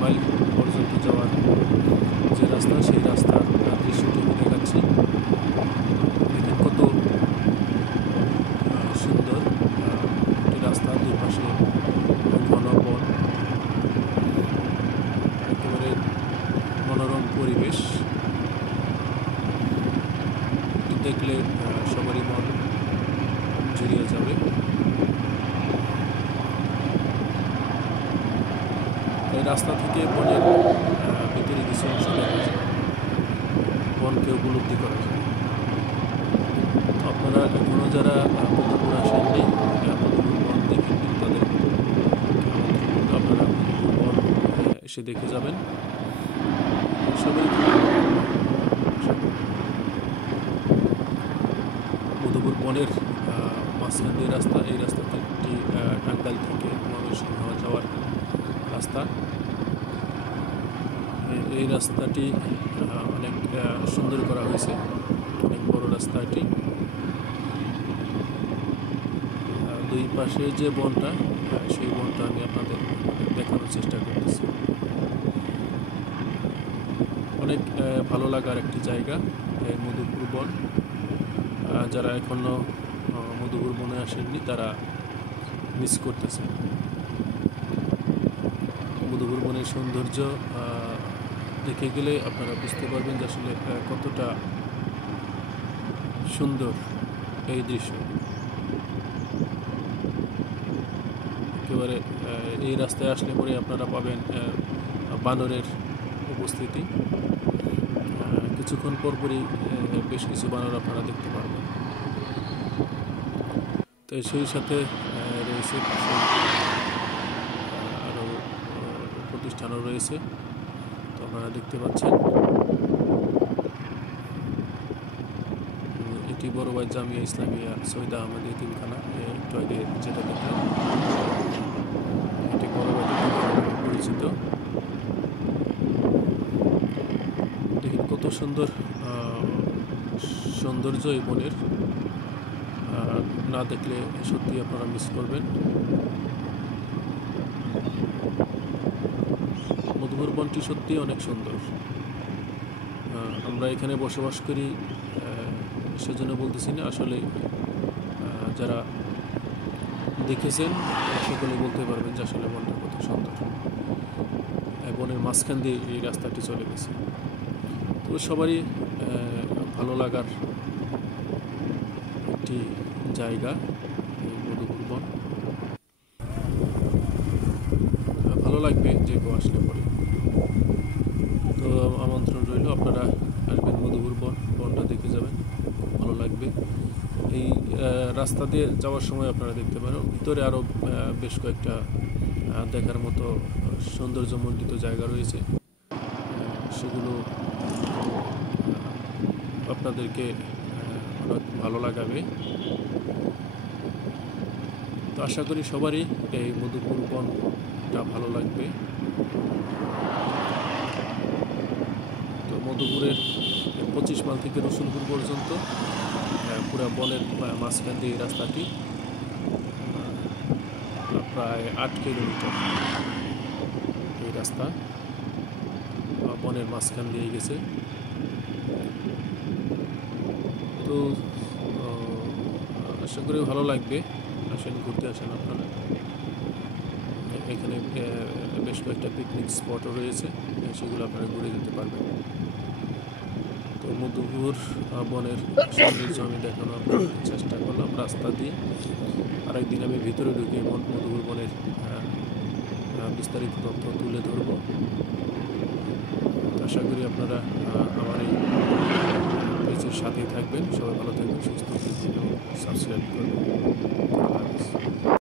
Mile পর্যন্ত যাওয়ার যে রাস্তা, সেই রাস্তার দৃশ্যটি আমি দেখাচ্ছি। দেখেন কত সুন্দর একটি রাস্তা, দুই পাশে ঘন বন, একেবারে মনোরম পরিবেশ। দেখলে সবারই মন জুড়িয়ে যাবে। এই রাস্তা থেকে বনের ভিতরে কিছু অংশ দেখা যায়, বনকে উপলব্ধি করা যায়। আপনারা এখনও যারা মধুপুর আসেননি, মধুপুর বন দেখেননি, তাদের আপনারা মধুপুর বন এসে দেখে যাবেন। সবাই মধুপুর বনের মাঝখান দিয়ে রাস্তা, এই রাস্তাটি টাঙ্গাইল থেকে ময়মনসিংহ যাওয়ার রাস্তা। এই রাস্তাটি অনেক সুন্দর করা হয়েছে, অনেক বড় রাস্তা এটি। দুই পাশে যে বনটা, সেই বনটা আমি আপনাদের দেখানোর চেষ্টা করতেছি। অনেক ভালো লাগার একটি জায়গা মধুপুর বন। যারা এখনো মধুপুর বনে আসেননি, তারা মিস করতেছেন। মধুপুর বনের সৌন্দর্য দেখে গেলে আপনারা বুঝতে পারবেন যে আসলে কতটা সুন্দর এই দৃশ্য। একেবারে এই রাস্তায় আসলে পরে আপনারা পাবেন বানরের উপস্থিতি। কিছুক্ষণ পরপরই বেশ কিছু বানর আপনারা দেখতে পারবেন। তো সেই সাথে রয়েছে আরও প্রতিষ্ঠানও রয়েছে, তো আপনারা দেখতে পাচ্ছেন। এটি বড়বাই জামিয়া ইসলামিয়া শহীদ আহমদ এতিমখানা, একটু আগে যেটা দেখলাম, এটি বড়বাই পরিচিত। দেখুন কত সুন্দর সৌন্দর্য এই বনের, না দেখলে সত্যি আপনারা মিস করবেন। মধুপুর বনটি সত্যি অনেক সুন্দর। আমরা এখানে বসবাস করি সেজন্য বলতেছি না, আসলে যারা দেখেছেন সকলে বলতে পারবেন যে আসলে বনটা কত সুন্দর। বনের মাঝখান দিয়ে এই রাস্তাটি চলে গেছে। তো সবারই ভালো লাগার একটি জায়গা মধুপুর বন। ভালো লাগবে যে কেউ আসলে পরে। তো আমন্ত্রণ রইল, আপনারা আসবেন মধুপুর বনটা দেখে যাবেন, ভালো লাগবে। এই রাস্তা দিয়ে যাওয়ার সময় আপনারা দেখতে পারেন ভিতরে আরও বেশ কয়েকটা দেখার মতো সৌন্দর্যমণ্ডিত জায়গা রয়েছে, সেগুলো আপনাদেরকে অনেক ভালো লাগাবে। তো আশা করি সবারই এই মধুপুর বনটা ভালো লাগবে। তো মধুপুরের 25 মাইল থেকে রসুলপুর পর্যন্ত পুরা বনের মাঝখান দিয়ে রাস্তাটি, প্রায় 8 কিলোমিটার এই রাস্তা বনের মাঝখান দিয়ে গেছে। তো আশা করি ভালো লাগবে, আসেন ঘুরতে আসেন আপনারা। এখানে বেশ কয়েকটা পিকনিক স্পটও রয়েছে, সেগুলো আপনারা ঘুরে যেতে পারবেন। তো মধুপুর বনের সৌন্দর্য আমি দেখানোর চেষ্টা করলাম রাস্তা দিয়ে। আরেকদিন আমি ভিতরে ঢুকে মধুপুর বনের বিস্তারিত তথ্য তুলে ধরব। আশা করি আপনারা আমার এই পেজের সাথেই থাকবেন। সবাই ভালো থাকবেন, সুস্থ থাকবেন এবং সাবস্ক্রাইব করবেন।